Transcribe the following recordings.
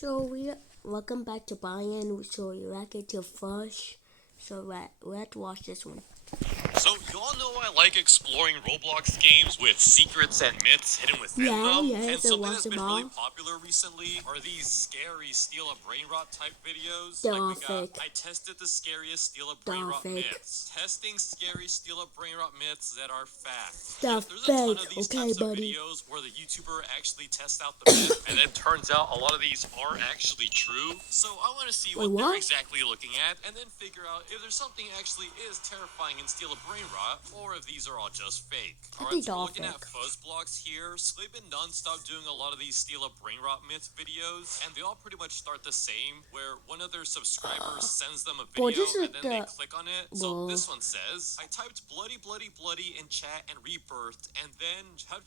So welcome back to Brian. So we reacted to Frush. So let's watch this one. So, you all know I like exploring Roblox games with secrets and myths hidden within them. Yeah, And so something watch that's them been really all. popular recently are these scary steal a brain rot type videos. They're Like all we got, fake. I tested the scariest steal a They're brain all rot fake. myths. Testing scary steal a brain rot myths that are fact. They're There's a ton fake, of these okay, types of buddy? videos where the YouTuber actually tests out the myth, and then turns out a lot of these are actually true. So I want to see Wait, what they're what? exactly looking at, and then figure out if there's something actually is terrifying in steal a brain rot, or if these are all just fake. I Alright, think so they're we're all looking at fake. Fuzzblocks here. So they've been non-stop doing a lot of these steal a brain rot myth videos, and they all pretty much start the same, where one of their subscribers sends them a Boy, video, this is and then they the click on it. So this one says, I typed bloody bloody bloody in chat and rebirthed, and then... Alright,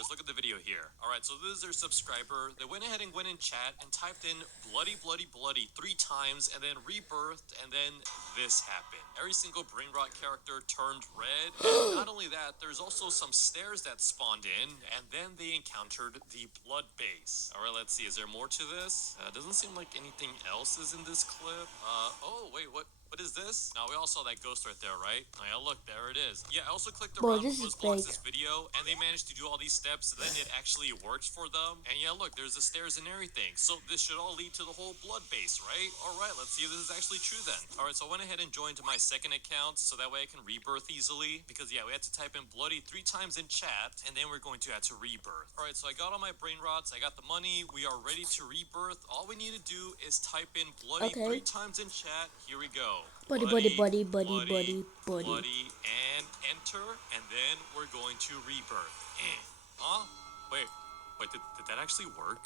let's look at the video here. Alright, so this is their subscriber. They went ahead and went in chat and typed in bloody bloody bloody 3 times, and then rebirthed, and then this happened. Every single brain rot character turned red, and not only that, there's also some stairs that spawned in, and then they encountered the blood base. Alright, let's see, is there more to this? Doesn't seem like anything else is in this clip. Oh, wait, what is this? Now, we all saw that ghost right there, right? Oh, yeah, look, there it is. Yeah, I also clicked Boy, around this is Fuzzblocks' fake. video, and they managed to do all these steps, and then it actually works for them. And yeah, look, there's the stairs and everything. So this should all lead to the whole blood base, right? Alright, let's see if this is actually true then. Alright, so I went ahead and joined my second account, so that way I can rebirth easily. Because yeah, we had to type in bloody 3 times in chat, and then we're going to have to rebirth. Alright, so I got all my brain rots, I got the money, we are ready to rebirth. All we need to do is type in bloody 3 times in chat. Here we go. Buddy, Bloody, and enter, and then we're going to rebirth. Huh? Wait, did that actually work?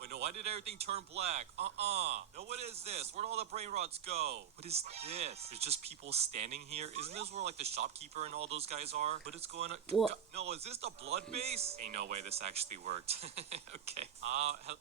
Wait, no, why did everything turn black? No, what is this? Where'd all the brain rots go? What is this? There's just people standing here. Isn't this where, like, the shopkeeper and all those guys are? But it's going on... What? No, is this the blood base? Ain't no way this actually worked. Okay.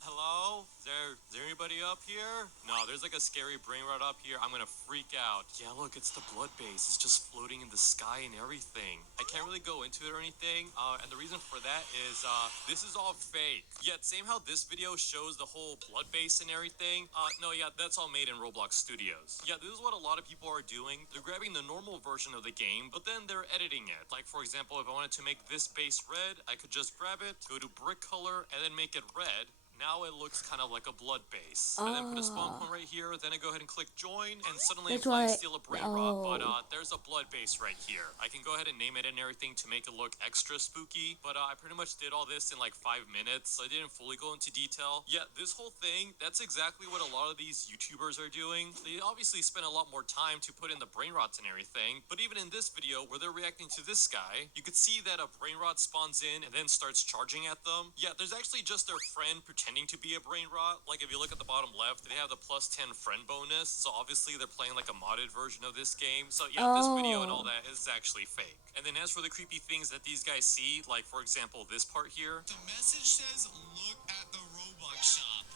Hello? Is there anybody up here? No, there's, like, a scary brain rot up here. I'm gonna freak out. Yeah, look, it's the blood base. It's just floating in the sky and everything. I can't really go into it or anything. And the reason for that is, this is all fake. Yet, same how this video shows the whole blood base and everything. No, yeah, that's all made in Roblox Studios. Yeah, this is what a lot of people are doing. They're grabbing the normal version of the game, but then they're editing it. Like, for example, if I wanted to make this base red, I could just grab it, go to brick color, and then make it red. Now it looks kind of like a blood base. And then put a spawn point right here, then I go ahead and click join, and suddenly I'm flying steal a brain rot, but there's a blood base right here. I can go ahead and name it and everything to make it look extra spooky, but I pretty much did all this in like 5 minutes, so I didn't fully go into detail. Yeah, this whole thing, that's exactly what a lot of these YouTubers are doing. They obviously spend a lot more time to put in the brain rots and everything, but even in this video where they're reacting to this guy, you could see that a brain rot spawns in and then starts charging at them. Yeah, there's actually just their friend pretending to be a brain rot. Like, if you look at the bottom left, they have the plus 10 friend bonus, so obviously they're playing like a modded version of this game. So yeah, this video and all that is actually fake. And then as for the creepy things that these guys see, like for example this part here, the message says look at the Roblox shop.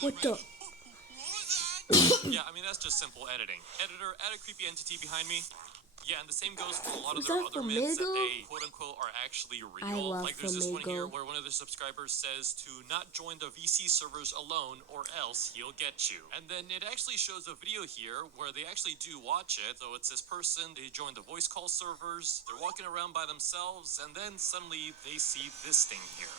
What the? What was that? Yeah, I mean, that's just simple editing. Editor, add a creepy entity behind me. Yeah, and the same goes for a lot of their other myths that they quote-unquote are actually real. Like there's this one here where one of the subscribers says to not join the VC servers alone or else he'll get you. And then it actually shows a video here where they actually do watch it. So it's this person, they join the voice call servers, they're walking around by themselves, and then suddenly they see this thing here.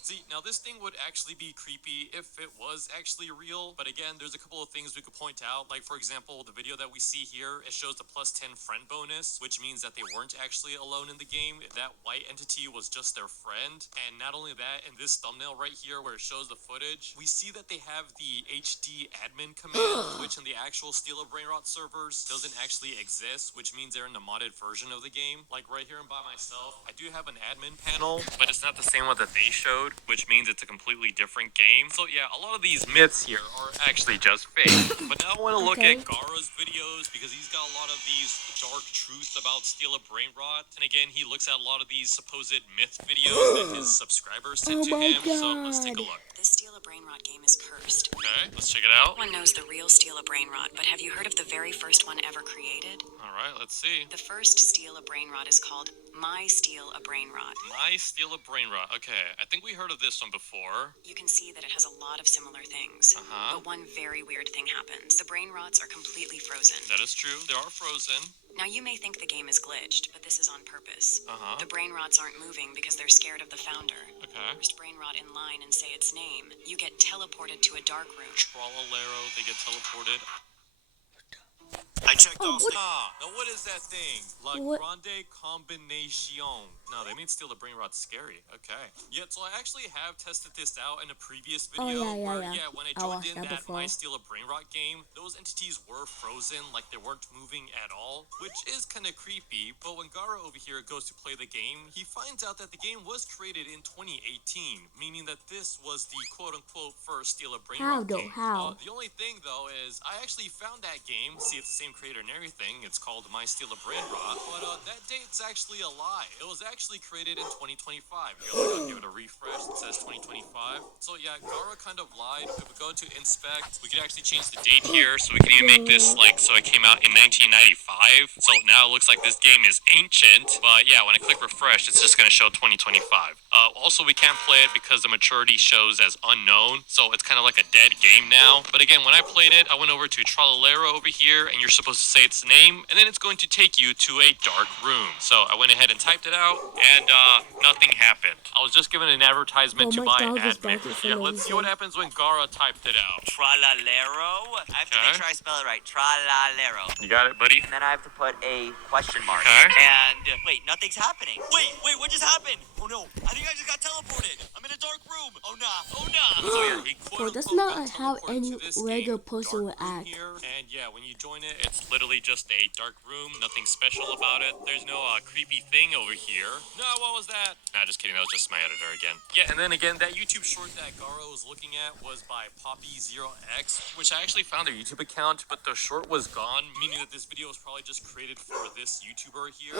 See, now this thing would actually be creepy if it was actually real, but again, there's a couple of things we could point out. Like, for example, the video that we see here, it shows the plus 10 friend bonus, which means that they weren't actually alone in the game. That white entity was just their friend. And not only that, in this thumbnail right here where it shows the footage, we see that they have the HD admin command, which in the actual Steal a Brain Rot servers doesn't actually exist, which means they're in the modded version of the game. Like right here and by myself, I do have an admin panel, but it's not the same one that they showed, which means it's a completely different game. So yeah, a lot of these myths here are actually just fake. But now I want to look at Gara's videos because he's got a lot of these dark truths about Steal a Brain Rot. And again, he looks at a lot of these supposed myth videos that his subscribers sent to him. So let's take a look. This Steal a Brain Rot game is cursed. Okay, let's check it out. No one knows the real Steal a Brain Rot, but have you heard of the very first one ever created? Alright, let's see. The first Steal a Brain Rot is called My Steal a Brain Rot. My Steal a Brain Rot. Okay, I think we heard of this one before. You can see that it has a lot of similar things. But one very weird thing happens. The brain rots are completely frozen. That is true. They are frozen. Now, you may think the game is glitched, but this is on purpose. The brain rots aren't moving because they're scared of the founder. Okay. First brain rot in line and say its name. You get teleported to a dark room. Trollolero, they get teleported. I checked all. Now what is that thing? La What? Grande Combinación. No, they mean Steal the Brain Rot's scary. Okay. Yeah, so I actually have tested this out in a previous video. yeah. When I I joined watched in that that before. My Steal a Brain Rot game, those entities were frozen, like they weren't moving at all, which is kind of creepy. But when Gara over here goes to play the game, he finds out that the game was created in 2018, meaning that this was the quote-unquote first Steal a Brain How Rot though? game. How? The only thing, though, is I actually found that game. See, it's the same creator and everything. It's called My Steal a Brain Rot. But that date's actually a lie. It was actually created in 2025. Here, I'll give it a refresh. It says 2025. So, yeah, Gara kind of lied. If we go to inspect, we could actually change the date here. So we can even make this, so it came out in 1995. So now it looks like this game is ancient. But, yeah, when I click refresh, it's just going to show 2025. Also, we can't play it because the maturity shows as unknown. So it's kind of like a dead game now. But again, when I played it, I went over to Trollolero over here, and you're supposed to say its name, and then it's going to take you to a dark room. So I went ahead and typed it out, and nothing happened. I was just given an advertisement to buy admin. Yeah, let's see what happens when Gara typed it out. Trollolero. I have to make sure I spell it right. Trollolero. You got it, buddy? And then I have to put a question mark. Okay. And wait, nothing's happening. Wait, what just happened? Oh no, I think I just got teleported. I'm in a dark room. Oh nah. So yeah, he Bro, that's quote-unquote not got how teleported any to this regular game, person dark would room act. Here. And yeah, when you join it, it's literally just a dark room. Nothing special about it. There's no creepy thing over here. No, what was that? Nah, just kidding. That was just my editor again. Yeah, and then again, that YouTube short that Garo was looking at was by Poppy0x, which I actually found their YouTube account, but the short was gone, meaning that this video was probably just created for this YouTuber here,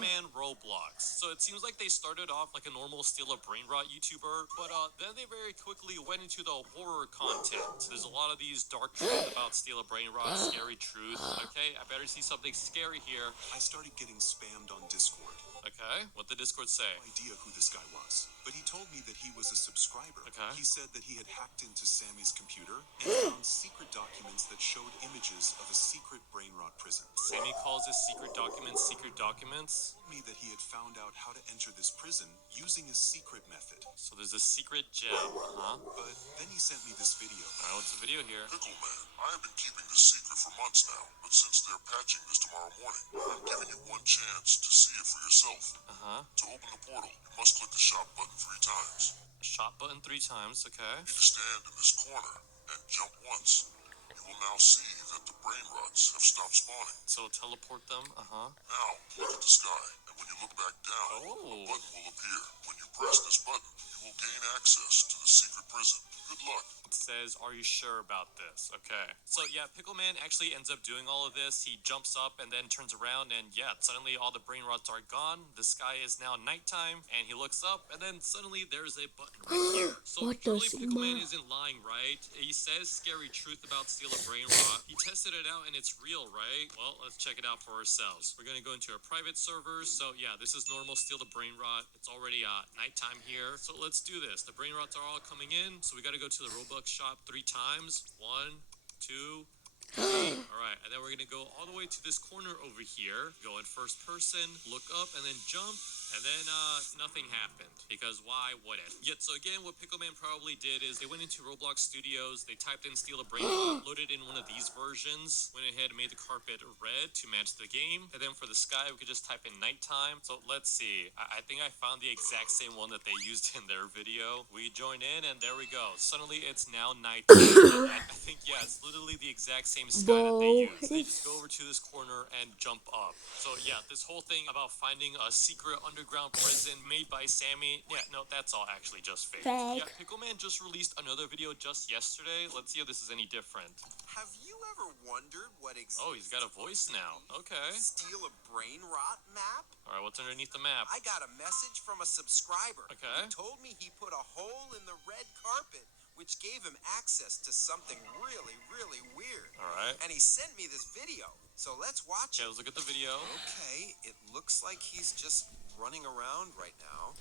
Man Roblox. So it seems like they started off like a normal Steal a Brain Rot YouTuber, but then they very quickly went into the horror content. There's a lot of these dark truths about Steal a Brain Rot, scary truth. Okay, I better see something scary here. I started getting spammed on Discord. Okay, what did Discord say? No idea who this guy was, but he told me that he was a subscriber. Okay. He said that he had hacked into Sammy's computer and found secret documents that showed images of a secret brain rot prison. Sammy calls his secret documents secret documents. He told me that he had found out how to enter this prison using a secret method. So there's a secret gem, But then he sent me this video. Alright, what's the video here? Pickle Man, I have been keeping this secret for months now, but since they're patching this tomorrow morning, I'm giving you one chance to see it for yourself. To open the portal, you must click the shop button 3 times. Shop button 3 times, okay. You need to stand in this corner and jump once. You will now see that the brain rots have stopped spawning. So teleport them, Now, look at the sky, and when you look back down, a button will appear. When you press this button, you will gain access to the secret prison. Good luck. It says, are you sure about this? Okay. So yeah, Pickleman actually ends up doing all of this. He jumps up and then turns around and yeah, suddenly all the brain rots are gone. The sky is now nighttime and he looks up and then suddenly there's a button right here. So What clearly does Pickleman isn't lying, right? He says scary truth about Steal a Brain Rot. He tested it out and it's real, right? Well, let's check it out for ourselves. We're gonna go into our private servers. So yeah, this is normal Steal the Brain Rot. It's already nighttime here. So let's do this. The brain rots are all coming in. So we gotta go to the Roblox shop 3 times. 1, 2, 3. Alright, and then we're gonna go all the way to this corner over here. Go in first person, look up, and then jump. And then nothing happened, because why would it? Yet, so again, what Pickleman probably did is they went into Roblox Studios, they typed in Steal a Brain Rot, loaded in one of these versions, went ahead and made the carpet red to match the game, and then for the sky, we could just type in nighttime. So let's see, I think I found the exact same one that they used in their video. We join in, and there we go. Suddenly, it's now nighttime. I think, yeah, it's literally the exact same sky that they used. They just go over to this corner and jump up. So yeah, this whole thing about finding a secret underground prison made by Sammy, yeah, no, that's all actually just fake. Yeah, Pickleman just released another video just yesterday. Let's see if this is any different. Have you ever wondered what exists? Oh, he's got a voice now. Okay. Steal a Brain Rot map? Alright, what's underneath the map? I got a message from a subscriber. Okay. He told me he put a hole in the red carpet, which gave him access to something really, really weird. Alright. And he sent me this video. So let's watch Okay, it. let's look at the video. Okay, it looks like he's just running around right now,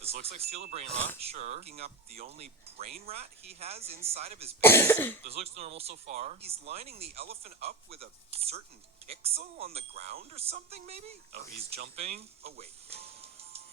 This looks like Steal a Brain Rot, sure. picking up the only brain rat he has inside of his base. This looks normal so far. He's lining the elephant up with a certain pixel on the ground or something, maybe? Oh, he's jumping. Oh, wait.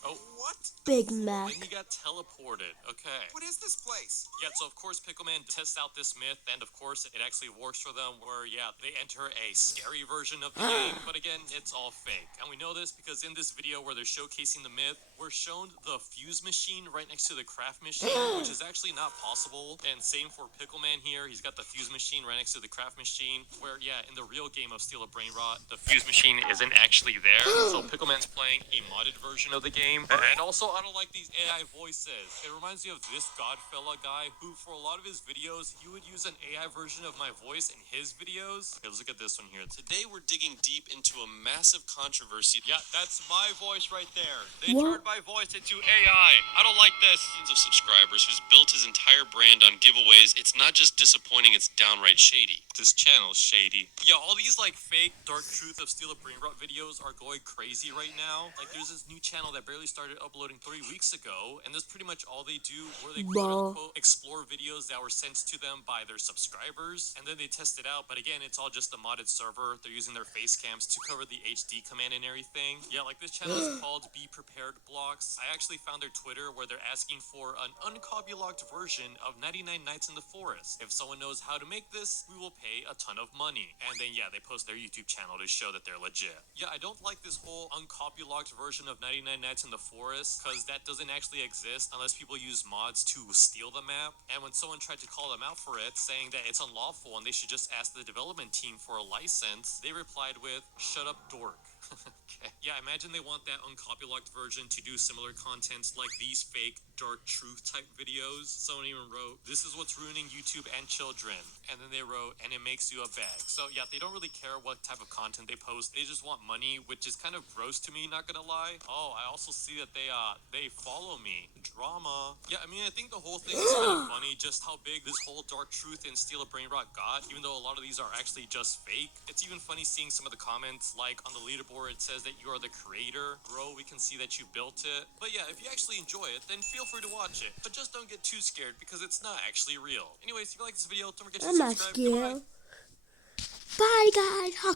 Oh, What? Big Mac. and he got teleported. Okay. What is this place? Yeah, so of course Pickleman tests out this myth, and of course it actually works for them where, yeah, they enter a scary version of the game, but again, it's all fake. And we know this because in this video where they're showcasing the myth, we're shown the fuse machine right next to the craft machine, which is actually not possible. And same for Pickleman here, he's got the fuse machine right next to the craft machine, where, yeah, in the real game of Steal a Brain Rot, the fuse machine isn't actually there, so Pickleman's playing a modded version of the game. And also, I don't like these AI voices. It reminds me of this Godfella guy who, for a lot of his videos, he would use an AI version of my voice in his videos. Okay, let's look at this one here. Today, we're digging deep into a massive controversy. Yeah, that's my voice right there. They turned my voice into AI. I don't like this. Millions of subscribers who's built his entire brand on giveaways. It's not just disappointing, it's downright shady. This channel's shady. Yeah, all these like fake Dark Truth of Steal a Brain Rot videos are going crazy right now. Like, there's this new channel that barely started uploading 3 weeks ago, and that's pretty much all they do, where they quote-unquote explore videos that were sent to them by their subscribers, and then they test it out. But again, it's all just a modded server. They're using their face cams to cover the HD command and everything. Yeah, like this channel is called Be Prepared Blocks. I actually found their Twitter where they're asking for an uncopylocked version of 99 Nights in the Forest. If someone knows how to make this, we will pay a ton of money. And then, yeah, they post their YouTube channel to show that they're legit. Yeah, I don't like this whole uncopylocked version of 99 Nights in the Forest, because that doesn't actually exist unless people use mods to steal the map. And when someone tried to call them out for it, saying that it's unlawful and they should just ask the development team for a license, they replied with, "Shut up, dork." Okay. Yeah, imagine they want that uncopylocked version to do similar content like these fake Dark Truth type videos. Someone even wrote, "This is what's ruining YouTube and children." And then they wrote, "And it makes you a bag." So yeah, they don't really care what type of content they post. They just want money, which is kind of gross to me, not gonna lie. Oh, I also see that they follow me. Drama. Yeah, I mean, I think the whole thing is kind of funny, just how big this whole Dark Truth and Steal a Brain Rot got, even though a lot of these are actually just fake. It's even funny seeing some of the comments, like on the leaderboard, it says that you are the creator. Bro, we can see that you built it. But yeah, if you actually enjoy it, then feel free to watch it. But just don't get too scared, because it's not actually real. Anyways, if you like this video, don't forget to I'm not subscribe. scared. Goodbye. Bye, guys.